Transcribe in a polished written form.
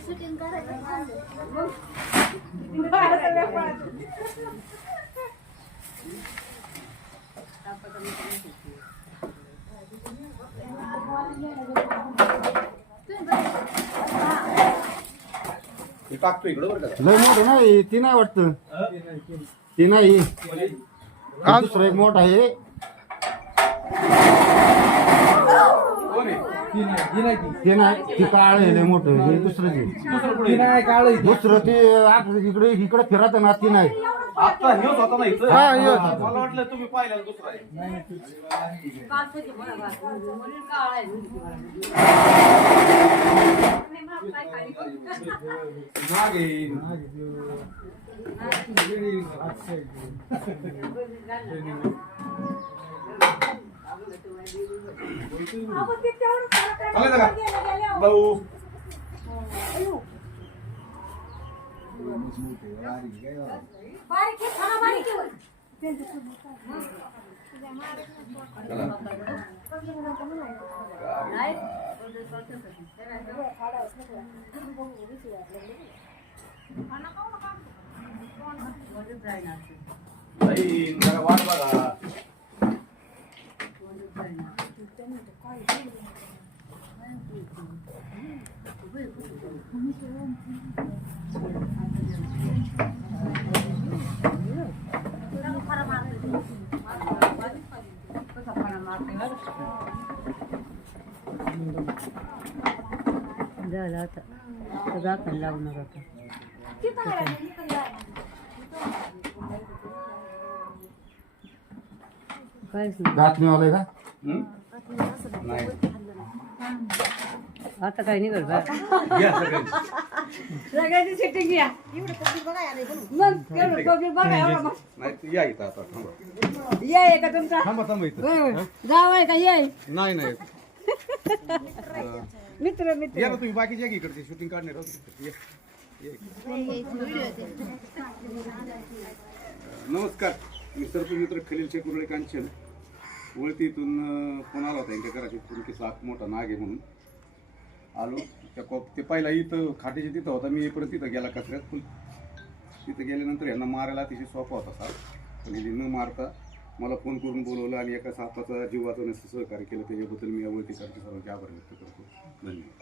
Shooting करायचं टाकतो इकडं बरं का. लय मोठं नाही ती नाही वाटतं ती नाही दुसरं एक मोठं आहे ते नाही ती काळ आहे लय मोठं हे दुसरं आहे दुसरं ते इकडे इकडे फिरत ना ती नाही आता हेच होता ना इथं. हा, हेच. मला वाटलं तुम्ही पाहिलं दुसरा आहे. नाग येईन. आलं का भाऊ जाईन, जरा वाट बघा. झालं आता झाकण लावणार आता काहीच नाही घातली वाले का नाही आता काय निघल बा या सगळ्यांनी. सगळ्यांची सेटिंग घ्या मग केवढं पब्लिक बघा एवढं मग. नाही तू या इथं आता थांबा. ये आहे का तुमचा थांबा थांबा इथं. गाव आहे का ये नाही नाही मित्र मित्र या ना तुम्ही बाकीचे या इकडचे शूटिंग काढणार आहोत. या. नमस्कार मी सरपंच मित्र खलील शेख मुरळे कांचन वळतीतून फोन आला होता यांच्या घराची तुमची साप मोठा नाग आहे म्हणून आलो त्या ते पहिला इथं खाटेच्या तिथं होता मी परत तिथं गेला कचऱ्यात फुल तिथं गेल्यानंतर यांना मारायला अतिशय सोपा होता साप पण न मारता मला फोन करून बोलवलं आणि एका सापाचा जीव वाचवण्याचं सहकार्य केलं त्याच्याबद्दल मी या वळतीकरचे सर्वांचे आभार व्यक्त करतो धन्यवाद.